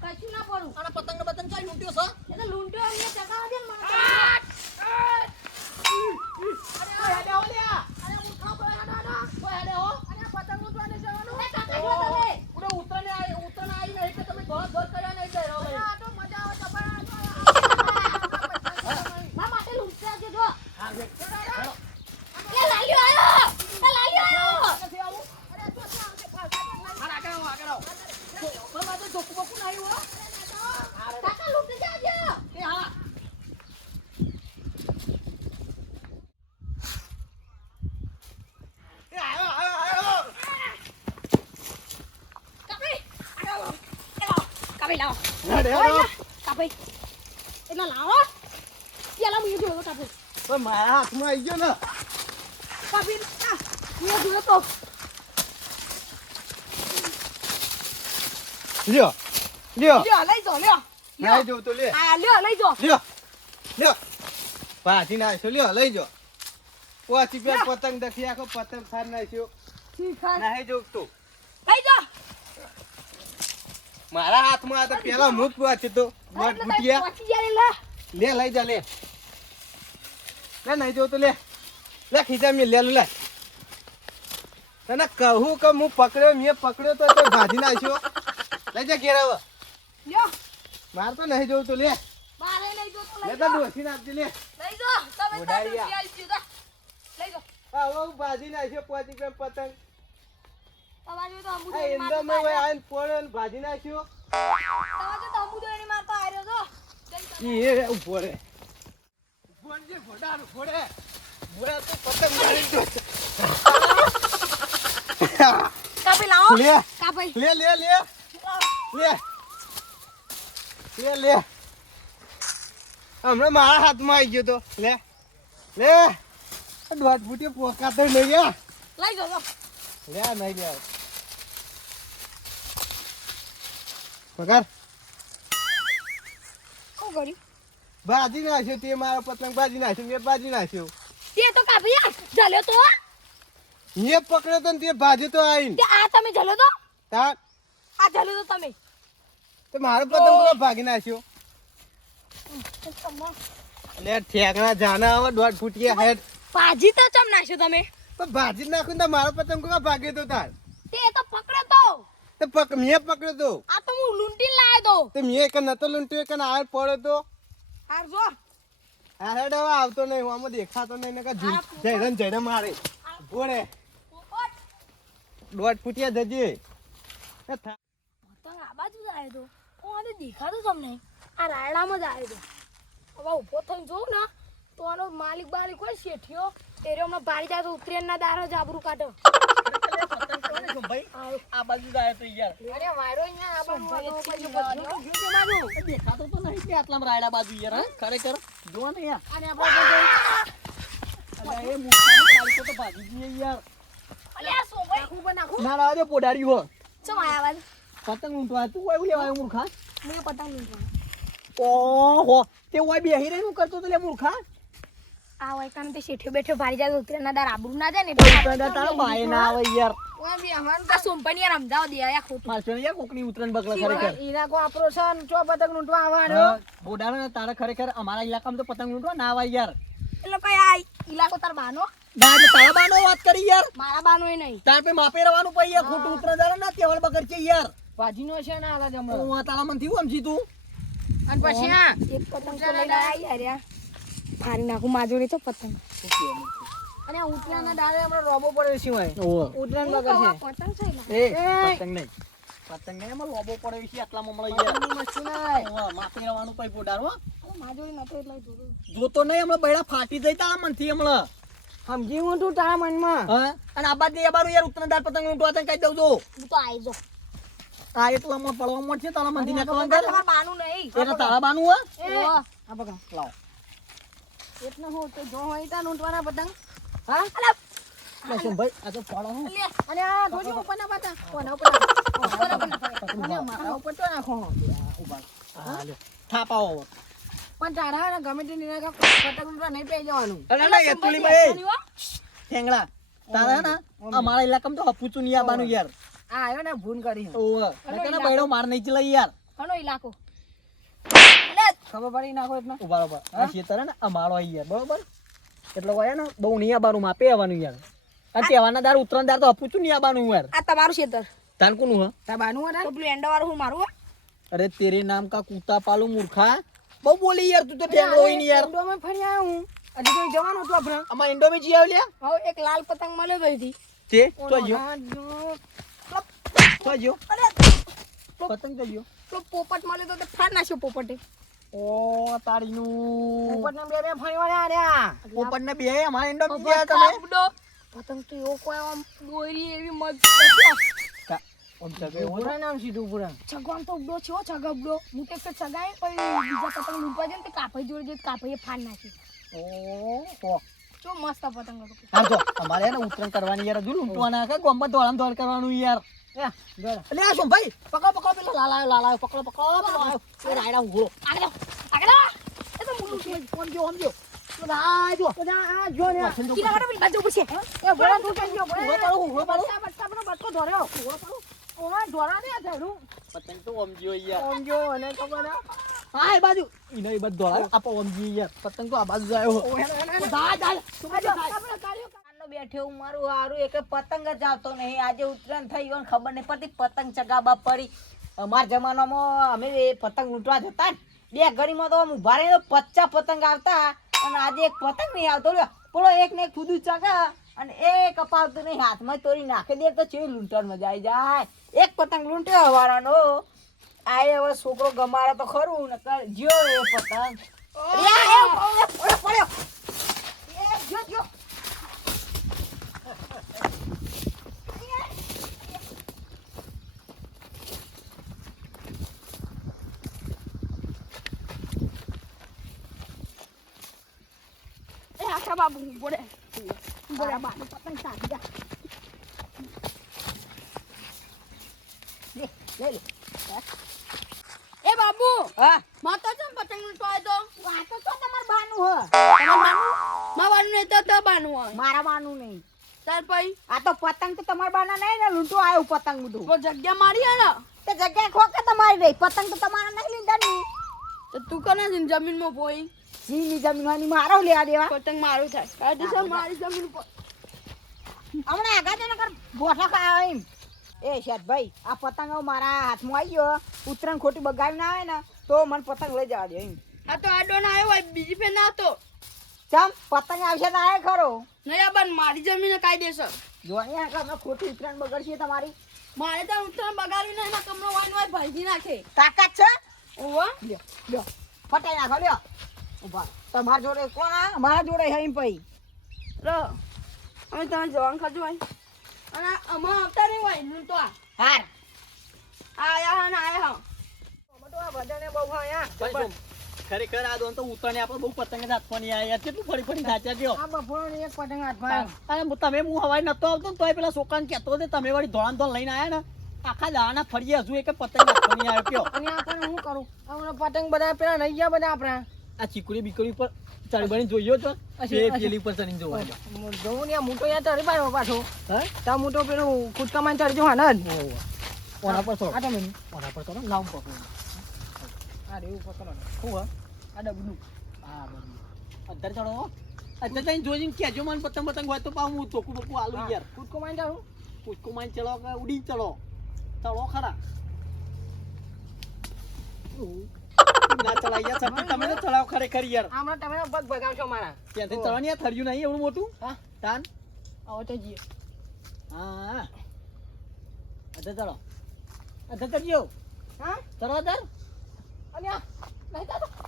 快去 કાપી લાવો કાપી એટલે લાવો પેલા મુએ જોયો કાપી પણ મારા હાથમાં આવી ગયો ને કાપી મુએ જોયો તો લ્યો લ્યો લ્યો લઈ જો લ્યો ના જોઉં તો લે આ લ્યો લઈ જો લ્યો લ્યો પાછી નાખ્યો લ્યો લઈ જો પોચી પતંગ દખી આખો પતંગ ફાર નાખ્યો નાહી જોઉં તું લઈ જો મારા હાથમાં હતા પેલા હું જ પહોંચ્યો તો. પહોંચી જાય લે. લઈ જા લે. લે નહીં જો તો લે. લે ખીચા મેં લે લે તને કહું કે હું પકડ્યો મેં પકડ્યો તો તે ભાજી નાખ્યો. લઈ જા ઘેર હવે માર તો નહીં જોઉં તો લે. મારે લઈ જો તો લે તો ડોસી નાખજે લે. લઈ જો. તમે ઉડાઈ તાર ગયા. લઈ જો. હવે હું ભાજી નાખ્યો બે પતંગ. તમારે તો અંબુ મારતો ભાજી નાખ્યો. તમારે તો અંબુ દોડી મારતો આર્યો તો. એ ઊભો રે. ઊભો ને ઘોડાનો ઘોડે તો પતંગ મારી દો કાપી લાવો. લે. કાપી. લે લે લે. લે. લે લે. હમણાં મારા હાથમાં આવી ગયો તો. લે. લે. દોઢ ફૂટી પોકાતો નહીં ગયા લઈ જો લો. લે આ નહીં લે. પગાર? શું કર્યું? ભાજી નાખ્યો તે મારો પતંગ ભાજી નાખ્યો મેં ભાજી નાખ્યો. તે તો કાપી જલ્યો તો મેં પકડ્યો તો તે ભાજી તો આવીને આ તમે જલ્યો તો? તાર આ જલ્યો તો તમે. તો મારો પતંગ તો ભાગી નાખ્યો. લે ઠેકણા જાના હવે દોઢ ફૂટિયા હેડ. ભાજી તો ચમ નાખ્યો તમે? તો ભાજી નાખું તો મારો પતંગ કોકા ભાગે તો તાર. તે તો પકડે તો. તે પક મેં પકડે તો. આ તો હું લૂંટી લાય તો. તે મેં એક નતો લૂંટ્યો કે આ પડ્યો તો. હાર જો. આ હેડ આવતો નહીં આમાં દેખાતો નહીં ને કે આ જઈને જઈને મારે બોલે. દોઢ ફૂટિયા જજે. પતંગ આ બાજુ જાય તો. હું દેખાતો તમને આ રાયડામાં જાય તો. હવે ઊભો થઈને જોઉં ને. તો આનો માલિક બાલિક હોય શેઠિયો એ રહ્યો હમણાં બારી જાય તો ઉતરેનના દારો જ આબરૂ કાઢો. આ બાજુ જ તો યાર. અરે વાયરો અહીંયા બાજુ. દેખાતો તો નહીં કે આટલામાં રાયડા બાજુ યાર હા? ખરેખર? જો ને યાર. અને આપણે એ મૂર્ખાની તો ભાગી જઈએ યાર. અલે આ સોભાઈ નાખું ના ના અરે પોડારી હો. ચમ આયા પતંગ લૂંટવા તું એવું લેવાય મૂર્ખા? મેં પતંગ લૂંટવાનો ઓહો તે ઓય બેહી રહીને હું કરતો તો લે મૂર્ખા? આ હોય કારણે તે શેઠિયો બેઠો ભારી જાય તો ઉતરેનના દાર આબરૂ ના જાય ને તારો ભાઈ ના આવે યાર. ઓય બી હવાન કા સોમપણ યાર સમજાવ દે આ ખોટું. મારશો યાર કોકની ઉત્તરાયણ બગલા ખરેખર. ઈના કો આપરો છે ચો પતંગ લૂંટવા આવવાનો? હા, તારા ખરેખર અમારા ઇલાકામાં તો પતંગ લૂંટવા ના આવે યાર. એટલે કઈ આ ઈલાકો તાર બાનો? ના તારા બાનો વાત કરી યાર. મારા બાનો એ નહીં. તાર પે માપે રહેવાનું પઈ યાર ખોટું ઉત્તરાયણ તારા ના તેવળ બગડ છે યાર. ભાજીનો છે ને આલા જમણો. હું તારા મનથી હું સમજી તું? અને પછી આ એક પતંગ તો લઈને આયા યાર ફાડી નાખું માજોડી તો પતંગ. અને ઉતરાના દાડે આપણે રોબો પડ્યો છે હોય ઓહો. ઉતરાન બગર છે. પતંગ છે એ. પતંગ નહીં. પતંગ નહીં એમાં લોબો પડ્યો છે આટલા મળે ગયા મસ્તી ના ઓહો, માપે રહેવાનું પઈ માજોડી નતો એટલે જોતો નહીં હમણાં બૈડા ફાટી જઈ તારા મનથી હમણાં. સમજી હું તું તારા મનમાં? હા? અને આ બાદ બારું યાર ઉત્તરાયણ પતંગ લૂંટવા તને કહી દઉં છું હું તો આવી જો આ એટલું હમણાં પડવા મળશે તારા મનથી બાનું નહીં. એટલે તારા બાનું હો? આ બગા લાવ. એટલે હું તો જો હોય તા લૂંટવાના પતંગ હા? અલા! લસણ ભાઈ આ તો પાડો હું? અને આ ધોજી ઉપર ના પાતા કોના ઉપર? અને મારા ઉપર તો નાખો. ઊભા હા લે. થાપાઓ પણ તારા ને ગમે તે નિરાગા પતંગ લૂંટવા નહીં પે જવાનું. અરે ના યાર ભાઈ. ઠેંગડા. તારા ના અમારા ઇલાકામાં તો હપુચું નિયાબાનું યાર. આ આવ્યો ને ભૂન કરી. ઓવે. નકર બૈડો માર નહીં ચલાઈ યાર. કનો ઇલાકો. ખબર પડી નાખો એટલે ઊભા રહો, આ ખેતર હે? ને અમારો અહીં યાર બરોબર? એટલે હોય ને બહુ નહીં આવવાનું માપે આવવાનું યાર. અને તેવાના દાર ઉતરણ દાર તો હપુચું નહીં આવવાનું યાર. આ તમારું ખેતર તાન કોનું હ? તાબાનું હતા પેલું એન્ડો વાળું હું મારું અરે તેરે નામ કા કૂતા પાલું મૂર્ખા. બહુ બોલી યાર તું તો ઠેંગડો હોય ને યાર. ઇન્ડોમાં ફરી આવ્યો હું. હજી કોઈ જવાનું હતું આપણે. આમાં ઇન્ડોમી જી આવ લ્યા? હવે એક લાલ પતંગ મળે ગઈ હતી તે તો જો. તો જો અરે! પતંગ તો જો પેલો પોપટ મળે તો ફાડ નાખ્યો પોપટે. ઓ તારીનું ઉપરના બે બે ફરી વળ્યા રહ્યા બે અમારા ઇન્ડોમી પોપટ તમે. પતંગ તો એવો કોઈ આમ દોરી એવી નામ સીધું છગવાન તો ઉડો છે હો, છગબડો હું તો છગાય બીજા પતંગ લૂંટવા જાય ને તે કાપાઈ જોડે જઈ કાપાઈએ ફાડ નાખી. ઓ ચો મસ્ત પતંગ હતો હા જો અમારે ને કરવાની યાર હજુ લૂંટવાના કે ગોમમાં દોડામ દોડ કરવાનું યાર. એટલે આ શું ભાઈ પકડો પકડો પેલો લાલાયો લાલાયો પકડો પકડો પેલો આયો. એ રાયડા ઉઘડો આગળ આગળ એ તો મોટું છે ઓમ જો ઓમ જો આ જો આ જો ને જો. કિલા માટે પેલી બાજુ પડશે એ ભોળા તું કેમ ગયો ઉઘડો પાડો ઉઘડો પાડો બચ્ચા પેલો બચ્ચો ધોર્યો ઓમાં ધોરા ને ધોરું પતંગ તો ઓમ જો યાર ઓમ જો અને ખબર હે? એ બાજુ ઈને એ બાજુ દોડાયો આપો ઓમ જી યાર પતંગ તો આ બાજુ જ આવ્યો. દા દા જો, કાઢ્યો. આનો બેઠે હું મારું હારું એક પતંગ જ આવતો નહીં. આજે ઉત્તરાયણ થઈ ગયો ખબર નહીં પડતી પતંગ ચગાબા પડી. અમારા જમાનામાં અમે એ પતંગ લૂંટવા જતા ને. બે ઘડીમાં તો ઊભા રહીને પચ્ચા પતંગ આવતા અને આજે એક પતંગ નહીં આવતો. પેલો એક ને ખુદું ચગા અને એક અપાવતું નહીં. હાથમાં તોડી નાખી દે તો ચેવી લૂંટણ મજા આવી જાય. એક પતંગ લૂંટ્યો હવારાનો. આ હવે છોકરો ગમાડે તો ખરું ને જ્યો એ પતંગ. એ પડ્યો, પડ્યો, પડ્યો. એ જો જો એ બોલે. બાબુ પતંગ સાજી જા. લે લે એ બાબુ હા? માતા ચમ પતંગ લૂંટવાય તો? આ તો તો તમાર બાનું હ. તમાર બાનું? મા બાનું નહીં તો તો બાનું હ મારા બાનું નહીં. તાર પછી આ તો પતંગ તો તમાર બાના નહીં ને લૂંટો આવ્યો પતંગ બધું. તો જગ્યા મારી હે ને? તે જગ્યા ખોકે તમારી રહી પતંગ તો તમારા નહીં લીધા ને. તો તું કને છે જમીનમાં પોઈ જીની જમીનવાની મારો લેવા દેવા. પતંગ મારું થાય. કાયદેસર મારી જમીન પર હમણાં આગા જઈને કર બોઠા ખાવા એમ. એ શેઠભાઈ આ પતંગ મારા હાથમાં આવી ગયો. ઉત્તરાયણ ખોટી બગાડી ના આવે ને તો મને પતંગ લઈ જવા દે એમ. આ તો આડો ના આવ્યો હોય બીજી ફેર ના હતો ચમ પતંગ આવશે તો આવે ખરો. નહીં આ બાન મારી જમીન કાયદેસર. જો અહીંયા અમે ખોટી ઉત્તરાયણ બગડશે તમારી. મારે તો ઉત્તરાયણ બગાડી નહીં કમરો વાઈન વાઈ ભાજી નાખે. તાકાત છે? ઓવા લ્યો લ્યો. ફટાઈ નાખો લ્યો. ઊભા તમારા જોડે કોણ આ? મારા જોડે હે એમ પઈ રો અમે તમે જવાન ખાજો હોય અને આમાં આવતા નહીં હોય લૂંટો આ. હાર. આયા હા ને આયા હા. ટોમેટો આ બધાને બહુ ખાયા. ખરેખર આ દોન તો ઉત્તરાયણ આપણે બહુ પતંગ જ હાથવાની આ યાર. કેટલું ફરી ફરી સાચા ગયો આ બફોરોની એક પતંગ હાથમાં અને તમે હું હવાઈ નતો આવતો ને તોય પેલા છોકરાને કહેતો હતો તમે વાળી ધોળામ ધોળ લઈને આયા ને? આખા દાણા ફરીએ હજુ એક પતંગ હાથવાની આવ્યો અને આપણને શું કરું? પતંગ બધા પેલા રહી ગયા બધા આપણા. આ ચીકુડી બીકડી ઉપર ચડી બની જોયો તો બે પેલી ઉપર ચડીને જોવા જોઉં ને આ મોટો યાર ચડી પાડ્યો પાછો. હે? તા મોટો પેલું કૂદકામાં માં જો હા ને. ઓના પર ચડો. આ તમે. ઓના પર ચડો નામ પકડો આ રેવું પકડો હે? આ ડબલું. હા બરાબર. અંદર ચડો. અત્યારે જઈને જોઈને જો મને પતંગ પતંગ હોય તો પા હું તોકું બકું આલુ યાર. કૂદકોમાં જાઉં કૂદકું માં ચડો કે ઉડી ચડો. ચડો ખરા. ના ચડાય યાર સપન તમે તો ચલાવ ખરેખર યાર. હમણાં તમે પગ ભગાવશો મારા. ત્યાંથી યાર થર્યું નહીં એવડું મોટું? હા. તાન? આવો તો જીએ હા. અધર ચલો અધર ચડજો હા? ચલો અધર અને નહીં.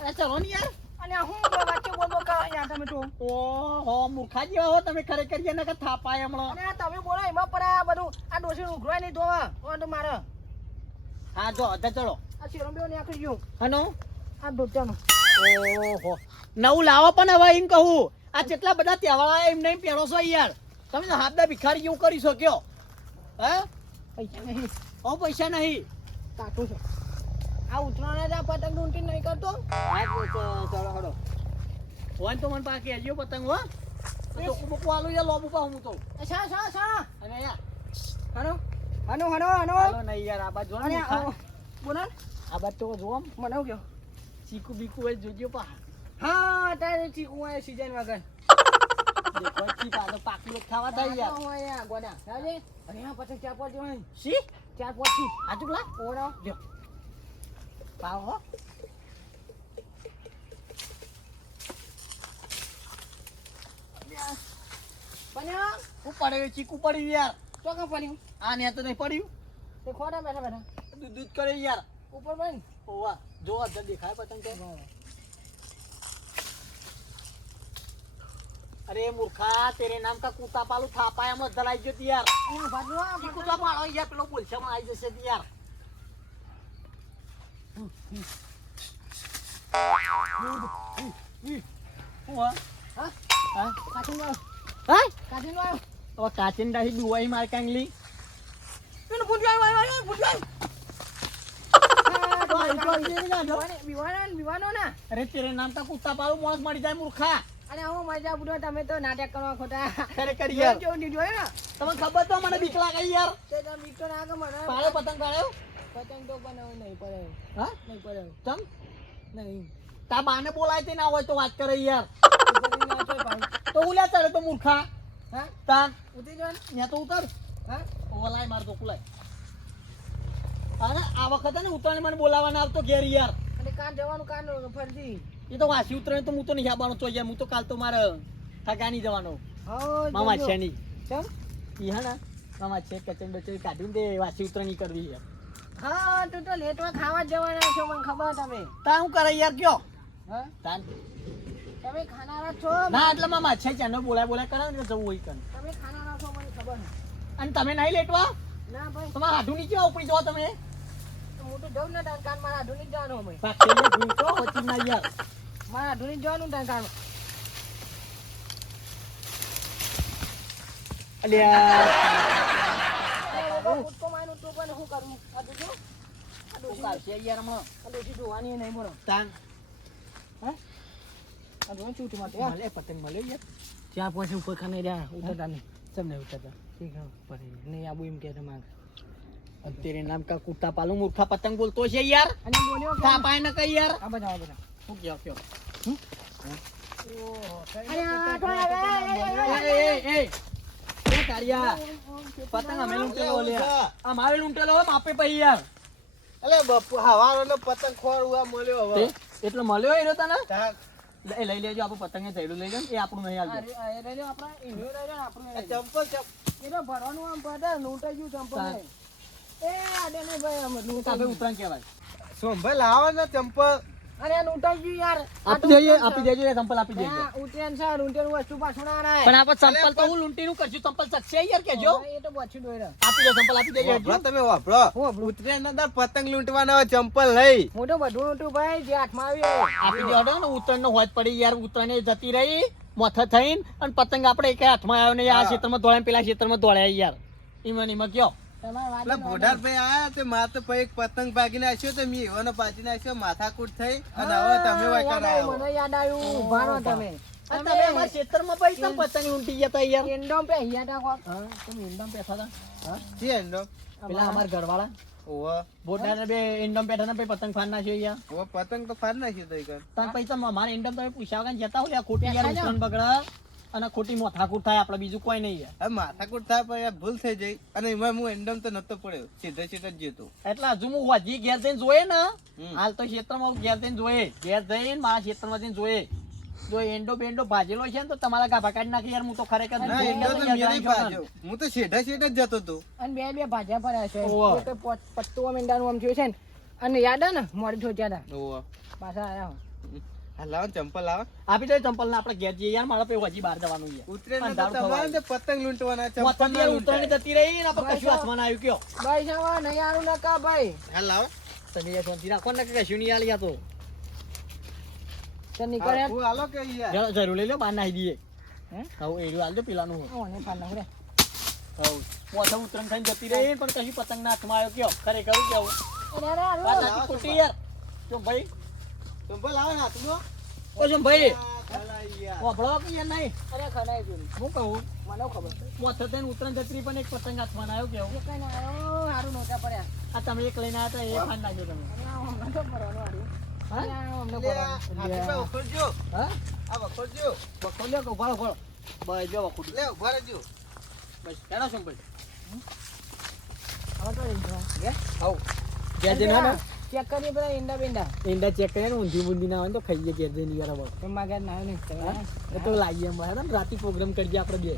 અરે ચડો ને યાર. અને હું વાક્ય બોલ બોલ કરો તમે તો ઓહો મૂર્ખા જેવા હો તમે ખરેખર યાર નકર થાપાય હમણાં. અને તમે બોલો એમાં પર આ બધું આ ડોસી ઉઘરાય નહીં ધોવા. તો તો મારે. હા જો અધર ચડો આ શેરમ બેવ ગયું હનો? આ ડોચાનું ઓહો. નવું લાવો પણ હવે એમ કહું. આ જેટલા બધા તહેવાર એમ નહીં પહેરો છો યાર. તમે તો હાથના ભિખારી જેવું કરી શક્યો હે? પૈસા નહીં. ઓ પૈસા નહીં. કાઠું છે. આ ઉતરાણે આ પતંગ ઊંટી નહીં કરતો? તો- તો હોય તો મને પાછી કહેજો પતંગ હો. ચોખ્ખું આલું યાર લોબુ હું તો. શા શા શા અને યાર હનો હનો હનો નહીં યાર આ બાજુ. બોલો આ બાજુ તો જોવા મને કયો ચીકુ બીકુ હોય જોજો પા. હા તારે ચીકુ આ સીઝન વગર. તો પાકું ખાવા થાય યાર હું અહીંયા ગોડા. અરે પછી ચાર પાંચ સી શી? ચાર પાંચ. આજુ લા. ઓરો જો. પાવ હો. પડ્યો ચીકુ પડ્યું યાર. ચોકા પડ્યું? આ ને તો નહીં પડ્યું. તે ખોટા બેઠા બેઠા. દૂધ દૂધ કરે યાર. ઉપર બન. ઓવા. જો અધર દેખાય પતંગ કે અરે મૂર્ખા તેરે નામ કા કૂતા પાલું થાપાય હમણાં ધરાઈ ગયો યાર. કૂતા પાડો યાર પેલો બોલછામાં આવી જશે યાર. કાચિંડાથી દુવાઈ માર કાંગલી. પેલું ભૂંડ્યું આવ્યું આવ્યું ભૂંડ્યું તો આવી તો આવી જઈને ગાંઠો. આવ્યું વિવાનો વિવાનો ના અરે તેરે નામ કા કૂતા પાલું મોસ મળી જાય મૂર્ખા. અને હું મજા બુડો તમે તો નાટક કરવા ખોટા. ખરેખર યાર. જો જોયું ને. તમને ખબર તો મને બીક લાગે યાર. તે તો બીક તો ના ગમે ને. પતંગ પાડ્યો પતંગ તો બનાવ નહીં પડે. હા? નહીં પડે. ચમ? નહીં. તા બાને બોલાય તે ના હોય તો વાત કરે યાર. તો ઉલ્યા ચડે તો મૂર્ખા. હા? તાન ઉતરી જવાનું ત્યાં તો ઉતર. હા? ઓલાય માર તો કુલાય અરે આ વખતે ને ઉત્તરાયણ મને બોલાવાના આવતો ઘેર યાર. અને કાન જવાનું કાન ફરજી. એ તો વાસી ઉત્તરાયણ તો હું તો નહીં આવવાનો તો યાર હું તો કાલ તો મારે ઠગાની જવાનો. હા મામા છે નહીં ચમ ઈ હા ના મામા છે કચન બચન કાઢી દે વાસી ઉત્તરાયણ કરવી યાર હા તું તો લેટવા ખાવા જવાના છો મને ખબર તમે. તા હું કરે યાર કયો હા? તાન. તમે ખાનારા છો? ના એટલે મામા છે ચાનો બોલાય બોલાય કરે ને જવું હોય કન તમે ખાનારા છો મને ખબર અને તમે નહીં લેટવા? ના ભાઈ. તમારા હાડું નીચે ઉપડી જવા તમે? તો હું જઉં ને તાર કાન મારા આધુનિક જવાનું અમે. પાકે યાર હોતી ના યાર મારા આધુનિક જવાનું તાર કાન. અલ્યા. કૂદકો મારું તું પણ શું કરું? આ તો આ યાર ડોશી જોવાની નહીં બોલો તાન. આ જો ચૂંટ માટે હા. મળે પતંગ મળે યાર. ચાર પાંચ ઉપર ખાને રહ્યા ઉતરતા નહીં. સબ ઉતરતા? ઠીક નહીં આવું એમ કે માંગ તેરે નામ કા કુત્તા પાલુ મૂર્ખા પતંગ બોલતો છે યાર અને બોલ્યો કા પાય ન કઈ યાર આ બધા બધા શું કયો કયો પતંગ અમે લૂંટેલો આ મારે લૂંટેલો હોય માપે પહી યાર અલે બપુ હવારો પતંગ ખોરવા મળ્યો હવે એટલે મળ્યો એનો તને એ લઈ લેજો આપણે પતંગે થયેલું લઈ જાય એ આપણું નહીં આવજો ચંપલ ચંપલ ભરવાનું આમ ભરે લૂંટાઈ ગયું ચંપલ એ આડે નહીં ભાઈ આમ લૂંટાઈ તાપે ઉતરાણ કહેવાય. સોમભાઈ લાવો ને ચંપલ. અરે આ ગયું યાર. આપી દેજો આપી છે. ચંપલ આપી દેજો. હા, છે લૂંટેલું વસ્તુ પાછું ના રહે. પણ આપણે ચંપલ તો હું લૂંટીનું કરશું ચંપલ ચકશે યાર કેજો એ તો બચ્ચું દોયરા. આપી દો ચંપલ આપી દેજો વાપરો તમે વાપરો. ઉતરેણ ના દર પતંગ લૂંટવાના ચંપલ લઈ મોટો બધું લૂંટું ભાઈ જે હાથમાં આવ્યો આપી દેજો ને ઉત્તરાયણ નો હોજ પડી યાર ઉત્તરાયણ જતી રહી મોથા થઈને અને પતંગ આપણે એક હાથમાં આવ્યો ને આ ક્ષેત્રમાં દોડ્યા ને પેલા ક્ષેત્રમાં દોડ્યા યાર. ઈમાં ઈમાં કયો. તમારે વાત એટલે આયા તે માર તો પછી પતંગ ભાગીને આવ્યો તો મેં એવાનો પાછીને આવ્યો માથાકૂટ થઈ. અને હવે તમે હા, વાય યાદ આવ્યું, કરાવો મને યાદ આવ્યું. ઊભા રહો તમે. તમે અમારા ક્ષેત્રમાં ભાઈ તમે પતંગ ગયા તા યાર? એંડોમ પે અહીંયા તા કોક. તમે ઇન્ડમ બેઠા હતા હા? જી એન્ડો પેલા અમારા ઘરવાળા. ઓવો બોટાના બે ઇન્ડમ બેઠા ને પછી પતંગ ફાડ નાખ્યો યાર. ઓવો પતંગ તો ફાડ નાખ્યો તો ઈ તાર પછી તમે અમારે ઇન્ડમ તમે પૂછ્યા વગર જતા હોય ખોટી યાર બગડા. અને ખોટી માથાકૂટ થાય આપણે બીજું કોઈ નહીં યાર માથાકૂટ થાય પણ યાર ભૂલ થઈ જઈ અને એમાં હું એન્ડમ તો નતો પડ્યો. સીધે સીધા જ જતો એટલે હજુ હું હજી ઘેર જઈને જોઈએ ને હાલ તો ક્ષેત્રમાં ઘેર જઈને જોઈએ. ઘેર જઈને મારા ક્ષેત્રમાં જઈને જોઈએ. જો એંડો બેંડો ભાજેલો છે ને તો તમારા ગાભા કાઢી નાખી યાર હું તો ખરેખર એન્ડો હું તો સીધા સીધા જ જતો હતો. અને બે બે ભાજ્યા પડ્યા છે. પત્તુઓ એક આમ થયું છે ને. અને યાદ હે ને મોડી ઠોચ્યા હતા. પાછા આયા હા. લાવો ચંપલ લાવો. આપી દો ચંપલ ને આપણે ઘેર જઈએ યાર મારા પે હજી બહાર જવાનું છે. ઉતરેણ તો તમારે ને પતંગ લૂંટવાના ચંપલ મોથામાં ના યાર ઉત્તરાયણ લૂંટાય. જતી રહી ને આપણે કશું હાથમાં આવ્યું કયો? ભાઈ સાહેબ નહીં આનું નકા ભાઈ. હા લાવો. તમે યાર શાંતિ રાખો ને કશું નહીં આલી યા તો. તો નીકળે હું હાલો કે યાર. જરૂર જરૂર લઈ લો બહાર નાખી દઈએ. હે? હવે એરું હાલજો પેલાનું હોય. ઓને પાડ રે. હવ. મોથા ઉત્તરાયણ થઈને જતી રહી પણ કશું પતંગ ના હાથમાં આવ્યો કયો? ખરેખર કેવું? અરે, અરે, ખોટી યાર. ભાઈ ને ઓ જો ભાઈ કે યાર નહીં? અરે ખરાય જોઈ હું કહું? મને ખબર મોથે થઈને ઉત્તરાયણ છત્રી પણ એક પતંગ હાથમાં આવ્યો કેવું? એ કઈ આવ્યો. હારું નહોતા પડ્યા. આ તમે એક લઈને આવ્યા હતા એ ફાન નાખ્યો તમે. અમને તો પડવાનું હારું. કે બસ તો ચેક કરીએ પેલા ઈંડા બેંડા. ઈંડા ચેક કરીને ઊંધી બુંધી ના હોય ને તો ખાઈએ ઘેર જઈને યાર હવે તો માગે ના નહીં? તો ને રાતે પ્રોગ્રામ કરીએ આપણે બે.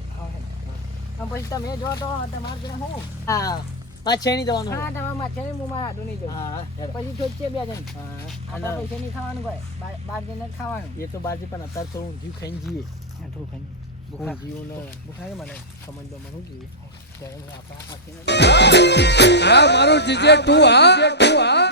પછી તમે જો તો તમારે હું? હા પાછળ નહીં જવાનું. હા તમારે નહીં હું મારા હાડું નહીં જવું પછી બે જણ. હા આપણે પૈસા નહીં ખાવાનું ભાઈ બાર જઈને ખાવાનું. એ તો બાજી પણ અત્યારે તો ઊંધિયું ખાઈને જઈએ. આટલું ખાઈ. ઊંધિયું ને બુખાય મને. સમજ દો જોઈએ ત્યારે આપણે આ પાકીને હા? મારું તું હા?